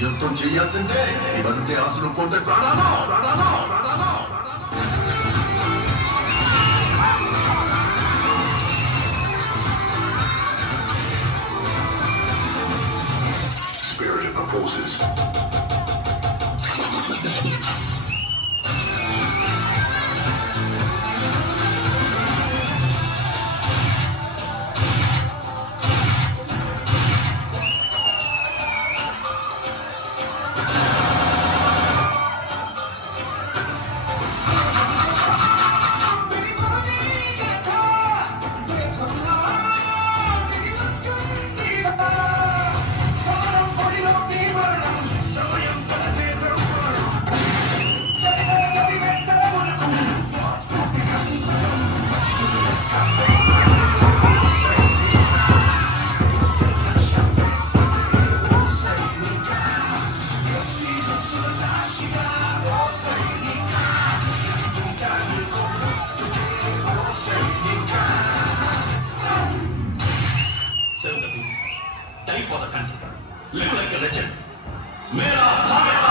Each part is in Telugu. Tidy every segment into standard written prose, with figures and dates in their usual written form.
యుద్ధం చేయాల్సిందే. ఈ బతికే ఆశలు పోతే ప్రాణాలు ప్రాణాలు ప్రాణాలు. Spirit of the forces. Live like a legend. Mera Bharat.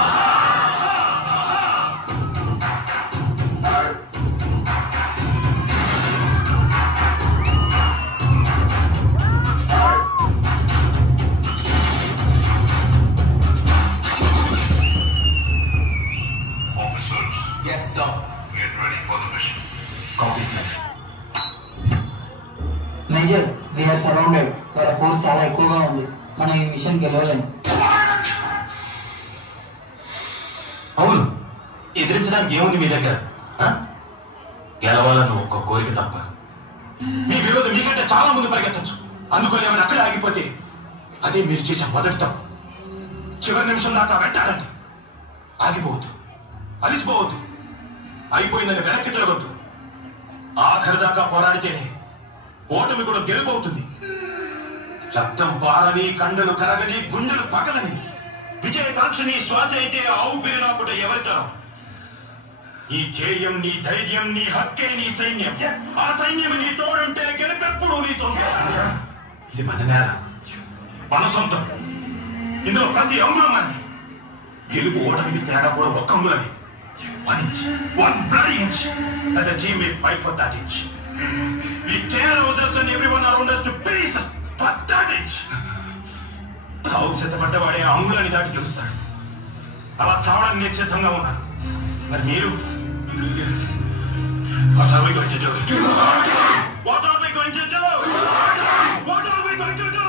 Officers. Yes, sir. Get ready for the mission. Copy, sir. Major, we are surrounded. There are force చాలా ఎక్కువగా ఉంది. మనం ఈ మిషన్ గెలవలేము. అవును, ఎదిరించడానికి ఏముంది మీ దగ్గర? గెలవాలన్న ఒక్క కోరిక తప్ప. మీ విరోధం మీకంటే చాలా ముందు పరిగెత్తచ్చు. అందుకని ఏమైనా అక్కడే ఆగిపోతే అదే మీరు చేసే మొదటి తప్పు. చివరి నిమిషం దాకా వెంటాడండి. ఆగిపోవద్దు, అలిసిపోవద్దు, అయిపోయిందని వెనక్కి తిరగొద్దు. ఆఖరి దాకా పోరాడితేనే ఓటమి కూడా గెలుపవుతుంది. రక్తం పారని, కండలు కరగని, గుండెలు పగలని విజయకాంక్షని శ్వాస అయితే ఆవు పేరాపుట ఎవరితరం? నీ ధ్యేయం, నీ ధైర్యం, నీ హక్కే నీ సైన్యం. ఆ సైన్యం నీ తోడంటే గెలుపెప్పుడు నీ సొంతం. ఇది మన నేల, మన సొంతం. ఇందులో ప్రతి అంగుళమని. గెలుపు ఓటమికి తేడా కూడా ఒక్క అంగుళమే. 1 inch, 1 bloody inch. As a team we fight for that inch. We tear ourselves and everyone around us to pieces. But that inch. చావుకు సిద్ధపడ్డవాడే అంగుళాన్ని దాటి గెలుస్తాడు. అలా చావడానికి నేను సిద్ధంగా ఉన్నాను. మరి మీరు? What are we going to do? What are we going to do? What are we going to do?